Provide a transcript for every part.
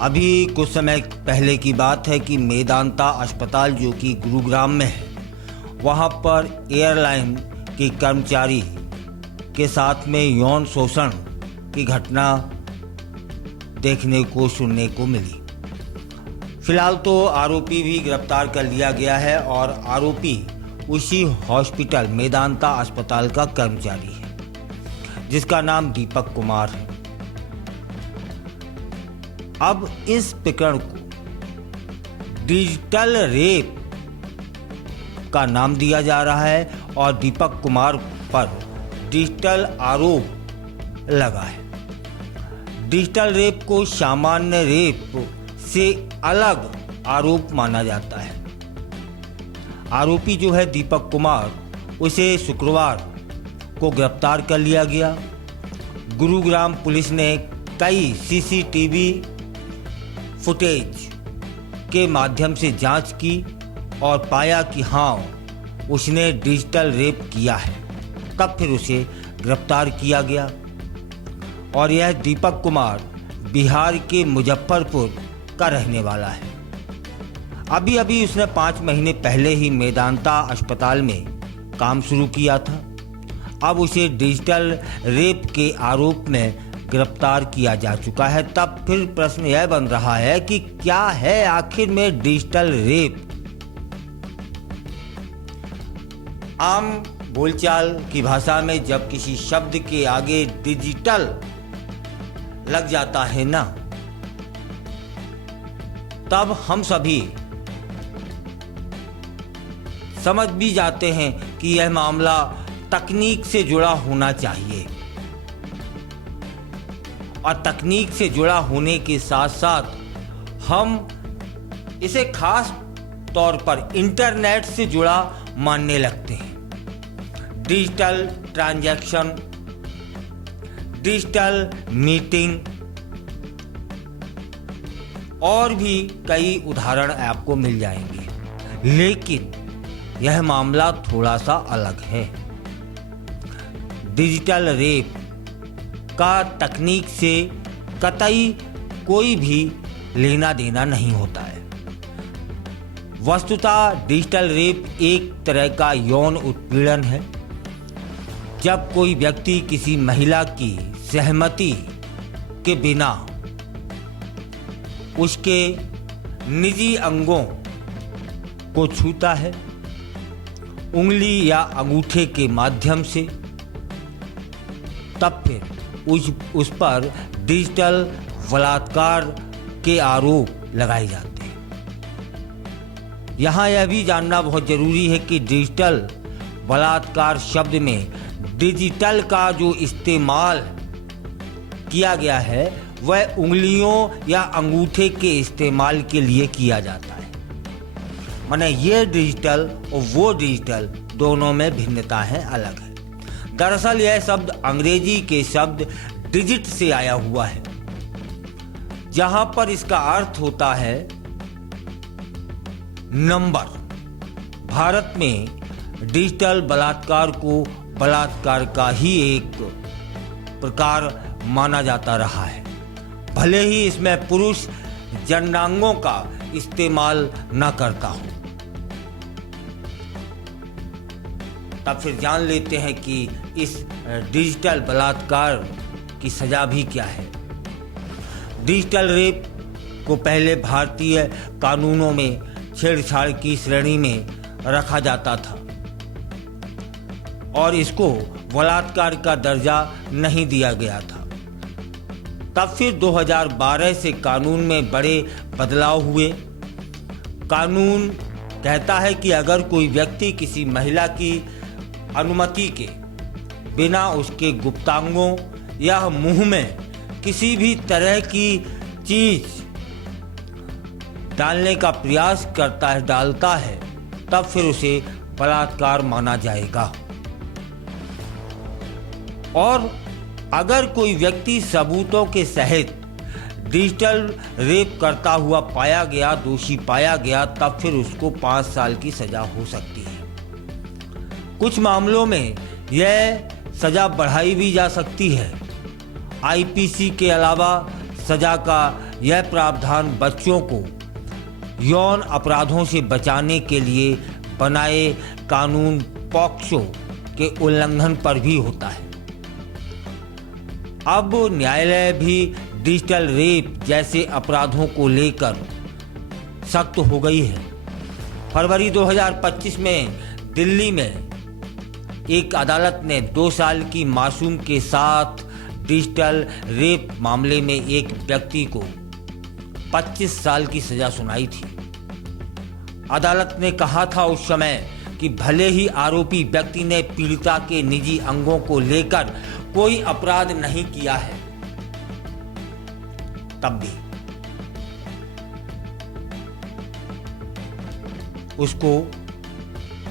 अभी कुछ समय पहले की बात है कि मेदांता अस्पताल जो कि गुरुग्राम में है, वहाँ पर एयरलाइन के कर्मचारी के साथ में यौन शोषण की घटना देखने को सुनने को मिली। फिलहाल तो आरोपी भी गिरफ्तार कर लिया गया है और आरोपी उसी हॉस्पिटल मेदांता अस्पताल का कर्मचारी है जिसका नाम दीपक कुमार है। अब इस प्रकरण को डिजिटल रेप का नाम दिया जा रहा है और दीपक कुमार पर डिजिटल आरोप लगा है। डिजिटल रेप को सामान्य रेप से अलग आरोप माना जाता है। आरोपी जो है दीपक कुमार, उसे शुक्रवार को गिरफ्तार कर लिया गया। गुरुग्राम पुलिस ने कई सीसीटीवी फुटेज के माध्यम से जांच की और पाया कि हाँ, उसने डिजिटल रेप किया है। तब फिर उसे गिरफ्तार किया गया और यह दीपक कुमार बिहार के मुजफ्फरपुर का रहने वाला है। अभी उसने 5 महीने पहले ही मेदांता अस्पताल में काम शुरू किया था। अब उसे डिजिटल रेप के आरोप में गिरफ्तार किया जा चुका है। तब फिर प्रश्न यह बन रहा है कि क्या है आखिर में डिजिटल रेप। आम बोलचाल की भाषा में जब किसी शब्द के आगे डिजिटल लग जाता है ना, तब हम सभी समझ भी जाते हैं कि यह मामला तकनीक से जुड़ा होना चाहिए और तकनीक से जुड़ा होने के साथ साथ हम इसे खास तौर पर इंटरनेट से जुड़ा मानने लगते हैं। डिजिटल ट्रांजैक्शन, डिजिटल मीटिंग और भी कई उदाहरण आपको मिल जाएंगे, लेकिन यह मामला थोड़ा सा अलग है। डिजिटल रेप का तकनीक से कतई कोई भी लेना देना नहीं होता है। वस्तुतः डिजिटल रेप एक तरह का यौन उत्पीड़न है। जब कोई व्यक्ति किसी महिला की सहमति के बिना उसके निजी अंगों को छूता है, उंगली या अंगूठे के माध्यम से, तब फिर उस पर डिजिटल बलात्कार के आरोप लगाए जाते हैं। यहाँ यह भी जानना बहुत जरूरी है कि डिजिटल बलात्कार शब्द में डिजिटल का जो इस्तेमाल किया गया है वह उंगलियों या अंगूठे के इस्तेमाल के लिए किया जाता है। माने ये डिजिटल और वो डिजिटल दोनों में भिन्नता है, अलग है। दरअसल यह शब्द अंग्रेजी के शब्द डिजिट से आया हुआ है, जहां पर इसका अर्थ होता है नंबर। भारत में डिजिटल बलात्कार को बलात्कार का ही एक प्रकार माना जाता रहा है, भले ही इसमें पुरुष जननांगों का इस्तेमाल न करता हो। तब फिर जान लेते हैं कि इस डिजिटल बलात्कार की सजा भी क्या है। डिजिटल रेप को पहले भारतीय कानूनों में छेड़छाड़ की श्रेणी में रखा जाता था और इसको बलात्कार का दर्जा नहीं दिया गया था। तब फिर 2012 से कानून में बड़े बदलाव हुए। कानून कहता है कि अगर कोई व्यक्ति किसी महिला की अनुमति के बिना उसके गुप्तांगों या मुंह में किसी भी तरह की चीज डालने का प्रयास डालता है, तब फिर उसे बलात्कार माना जाएगा। और अगर कोई व्यक्ति सबूतों के सहित डिजिटल रेप करता हुआ पाया गया, दोषी पाया गया, तब फिर उसको 5 साल की सजा हो सकती है। कुछ मामलों में यह सजा बढ़ाई भी जा सकती है। आईपीसी के अलावा सजा का यह प्रावधान बच्चों को यौन अपराधों से बचाने के लिए बनाए कानून पॉक्सो के उल्लंघन पर भी होता है। अब न्यायालय भी डिजिटल रेप जैसे अपराधों को लेकर सख्त हो गई है। फरवरी 2025 में दिल्ली में एक अदालत ने 2 साल की मासूम के साथ डिजिटल रेप मामले में एक व्यक्ति को 25 साल की सजा सुनाई थी। अदालत ने कहा था उस समय कि भले ही आरोपी व्यक्ति ने पीड़िता के निजी अंगों को लेकर कोई अपराध नहीं किया है, तब भी उसको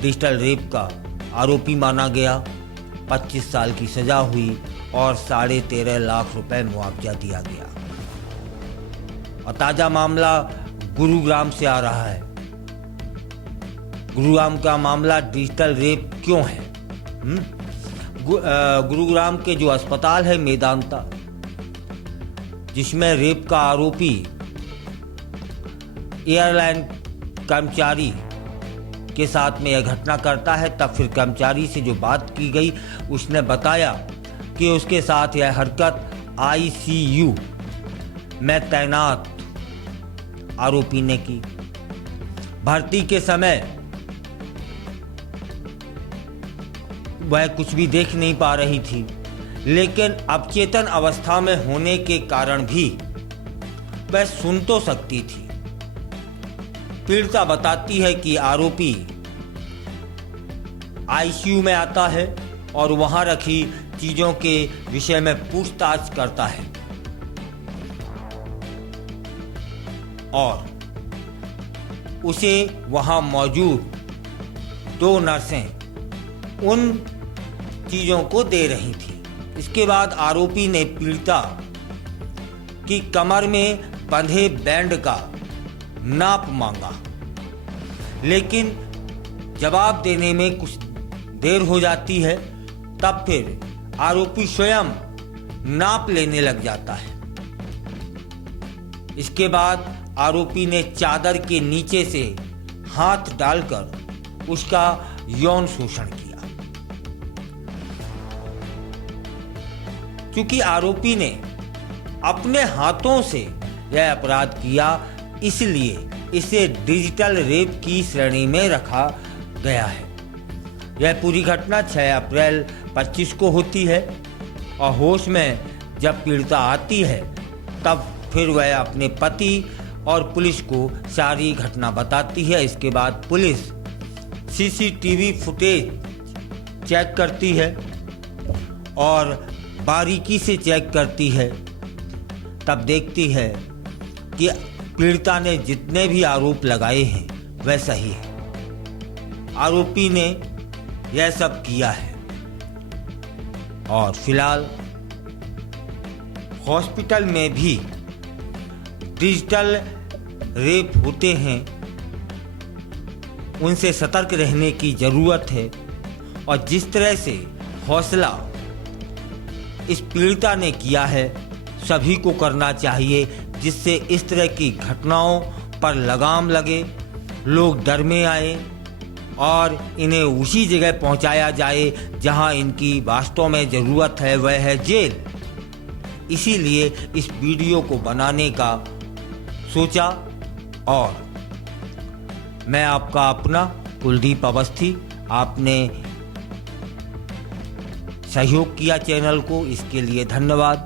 डिजिटल रेप का आरोपी माना गया। 25 साल की सजा हुई और 13.5 लाख रुपए मुआवजा दिया गया। और ताजा मामला गुरुग्राम से आ रहा है। गुरुग्राम का मामला डिजिटल रेप क्यों है? गुरुग्राम के जो अस्पताल है मेदांता, जिसमें रेप का आरोपी एयरलाइन कर्मचारी के साथ में यह घटना करता है, तब फिर कर्मचारी से जो बात की गई उसने बताया कि उसके साथ यह हरकत ICU में तैनात आरोपी ने की। भर्ती के समय वह कुछ भी देख नहीं पा रही थी, लेकिन अवचेतन अवस्था में होने के कारण भी वह सुन तो सकती थी। पीड़िता बताती है कि आरोपी ICU में आता है और वहां रखी चीजों के विषय में पूछताछ करता है और उसे वहां मौजूद 2 नर्सें उन चीजों को दे रही थी। इसके बाद आरोपी ने पीड़िता की कमर में बंधे बैंड का नाप मांगा, लेकिन जवाब देने में कुछ देर हो जाती है। तब फिर आरोपी स्वयं नाप लेने लग जाता है। इसके बाद आरोपी ने चादर के नीचे से हाथ डालकर उसका यौन शोषण किया। क्योंकि आरोपी ने अपने हाथों से यह अपराध किया, इसलिए इसे डिजिटल रेप की श्रेणी में रखा गया है। यह पूरी घटना 6 अप्रैल 25 को होती है और होश में जब पीड़िता आती है तब फिर वह अपने पति और पुलिस को सारी घटना बताती है। इसके बाद पुलिस CCTV फुटेज चेक करती है और बारीकी से चेक करती है। तब देखती है कि पीड़िता ने जितने भी आरोप लगाए हैं वह सही है। आरोपी ने यह सब किया है और फिलहाल हॉस्पिटल में भी डिजिटल रेप होते हैं, उनसे सतर्क रहने की ज़रूरत है। और जिस तरह से हौसला इस पीड़िता ने किया है, सभी को करना चाहिए, जिससे इस तरह की घटनाओं पर लगाम लगे, लोग डर में आए और इन्हें उसी जगह पहुंचाया जाए जहां इनकी वास्तव में ज़रूरत है, वह है जेल। इसीलिए इस वीडियो को बनाने का सोचा और मैं आपका अपना कुलदीप अवस्थी, आपने सहयोग किया चैनल को, इसके लिए धन्यवाद।